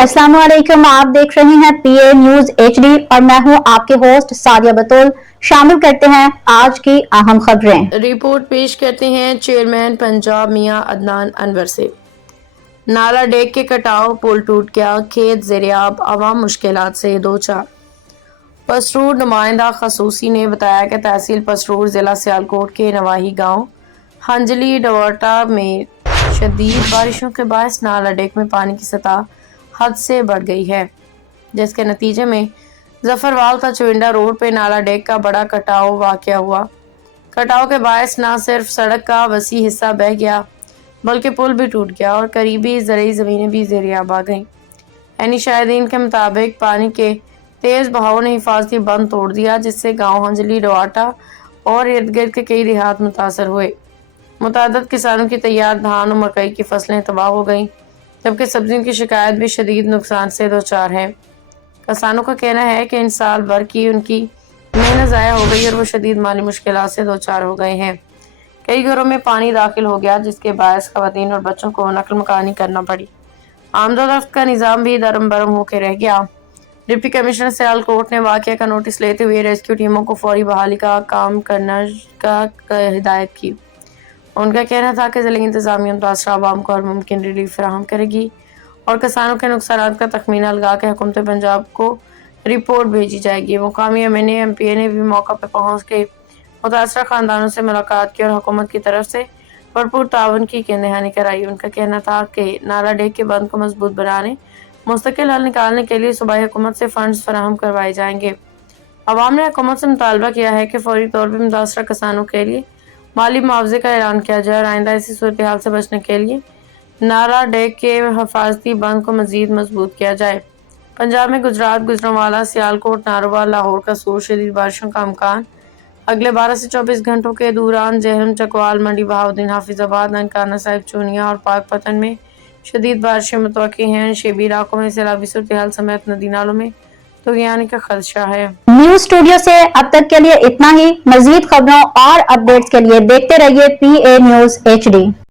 अस्सलाम वालेकुम। आप देख रहे हैं पीए न्यूज एचडी और मैं हूं आपके होस्ट सादिया बतूल। शामिल करते हैं आज की अहम खबरें। रिपोर्ट पेश करते हैं चेयरमैन पंजाब मियां अदनान अनवर से। नाला डेक के कटाव, पुल टूट गया, खेत ज़ेरियाब, आवाम मुश्किलात से दो चार। पसरूर नुमाइंदा खसूसी ने बताया कि तहसील पसरूर जिला सियालकोट के नवाही गांव हंजली डवाटा में शदीद बारिशों के बायस नाला डेक में पानी की सतह हद से बढ़ गई है, जिसके नतीजे में जफरवाल ता चविंडा रोड पे नाला डेक का बड़ा कटाव वाक़या हुआ। कटाव के बायस न सिर्फ सड़क का वसी हिस्सा बह गया बल्कि पुल भी टूट गया और करीबी ज़रूरी ज़मीनें भी ज़ेरियाब आ गईं। यानी शाहिदीन के मुताबिक पानी के तेज़ बहाव ने हिफाजती बंद तोड़ दिया, जिससे गांव हंजली डवाटा और इर्द गिर्द के कई देहात मुतासर हुए। मुतअद्दिद किसानों की तैयार धान और मकई की फसलें तबाह हो गईं, जबकि सब्जियों की शिकायत भी शदीद नुकसान से दो चार है। किसानों का कहना है कि इन साल भर की उनकी मेहनत ज़ाया हो गई और वो शदीद माली मुश्किलात से दो चार हो गए हैं। कई घरों में पानी दाखिल हो गया, जिसके बायस खवातीन और बच्चों को नकल मकानी करना पड़ी। आमदोरफ्त का निज़ाम भी दरम बरम होकर रह गया। डिप्टी कमिश्नर सियालकोट ने वाक़या का नोटिस लेते हुए रेस्क्यू टीमों को फौरी बहाली का काम करने का हिदायत की। उनका कहना था कि ज़िले इंतज़ामिया मुतासरा अवाम को हर मुमकिन रिलीफ फराहम करेगी और किसानों के नुकसान का तखमीना लगा के हुकूमत पंजाब को रिपोर्ट भेजी जाएगी। मुकामी एमएनए एमपीए ने भी मौका पर पहुंच के मुतासरा खानदानों से मुलाकात की और हुकूमत की तरफ से भरपूर ताउन की दहानी कराई। उनका कहना था कि नाला डेक के बंद को मजबूत बनाने, मुस्तकिल हल निकालने के लिए सूबाई हुकूमत से फंड्स फराहम करवाए जाएंगे। अवाम ने हुकूमत से मुतालबा किया है कि फौरी तौर पर मुतासरा किसानों के लिए माली मुआवजे का ऐलान किया जाए और आइंदा ऐसी सूरत हाल से बचने के लिए नाला डेक के हिफाजती बंद को मजीद मजबूत किया जाए। पंजाब में गुजरात, गुजरांवाला, सियालकोट, नारोवाल, लाहौर का सूर शदीद बारिशों का अमकान अगले 12 से 24 घंटों के दौरान जहलम, चकवाल, मंडी बहाउद्दीन, हाफिजाबाद, ननकाना साहिब, चूनिया और पाकपतन में शदीद बारिशें मुतवक्की हैं। शेबी इलाकों में सैलाबी सूरत हाल समेत नदी नालों में तुगयानी का खदशा है। न्यूज स्टूडियो से अब तक के लिए इतना ही। मजीद खबरों और अपडेट्स के लिए देखते रहिए पीए न्यूज एचडी।